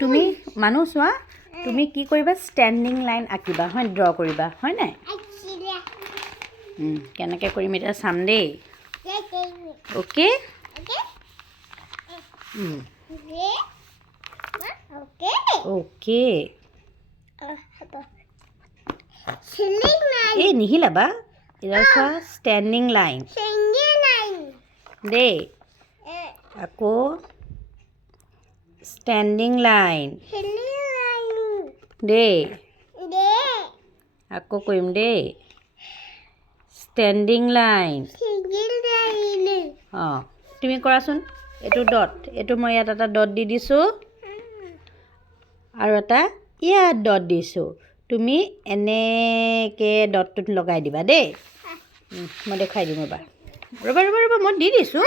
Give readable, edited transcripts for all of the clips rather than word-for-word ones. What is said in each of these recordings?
তুমি মানুহ চোৱা তুমি কি কৰিবা ষ্টেণ্ডিং লাইন আঁকিবা হয় ড্ৰ কৰিবা হয় নাই কেনেকৈ কৰিম এতিয়া চাম দেই অ'কে অ'কে এই নিহিলাবা এতিয়া চোৱা ষ্টেণ্ডিং লাইন দেই আকৌ ষ্টেণ্ডিং লাইন দেই আকৌ কৰিম দেই ষ্টেণ্ডিং লাইন অঁ তুমি কৰাচোন এইটো ডট এইটো মই ইয়াত এটা ডট দি দিছোঁ আৰু এটা ইয়াত ডট দিছোঁ তুমি এনেকৈ ডটটোত লগাই দিবা দেই মই দেখুৱাই দিম ৰ'বা মই দি দিছোঁ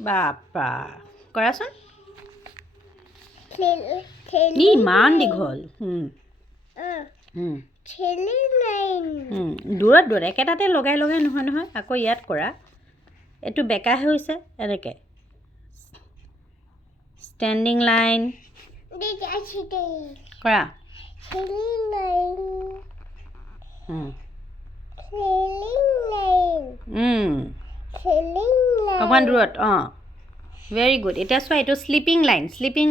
বাপা কৰাচোন ইমান দীঘল দূৰত একেটাতে লগাই নহয় আকৌ ইয়াত কৰা এইটো বেকা হৈছে এনেকৈ ষ্টেণ্ডিং লাইন কৰা অকণমান দূৰত অঁ ভেৰি গুড এতিয়া চোৱা এইটো শ্লিপিং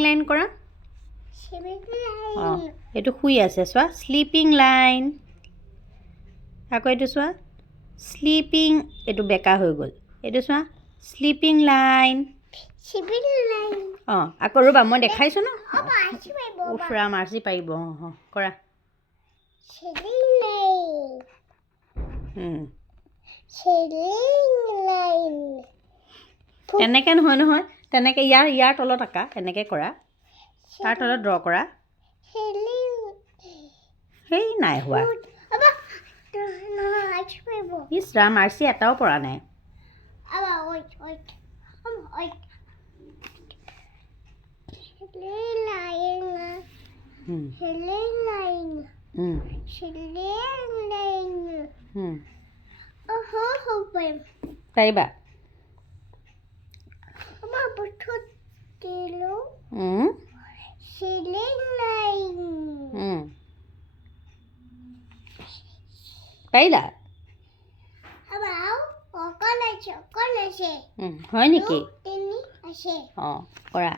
লাইন কৰা অঁ এইটো শুই আছে চোৱা শ্লিপিং লাইন আকৌ এইটো চোৱা শ্লিপিং এইটো বেকা হৈ গ'ল এইটো চোৱা শ্লিপিং লাইন অঁ আকৌ ৰ'বা মই দেখাইছোঁ ন উফৰা মাৰ্চি পাৰিব অঁ কৰা তেনেকৈ নহয় তেনেকৈ ইয়াৰ তলত আঁকা এনেকৈ কৰা তাৰ তলত ড্ৰ কৰা সেই নাই হোৱা ইছ ৰাম মাৰ্চি এটাও পৰা নাই পাৰিবা পাৰিলা হয় নেকি অঁ কৰা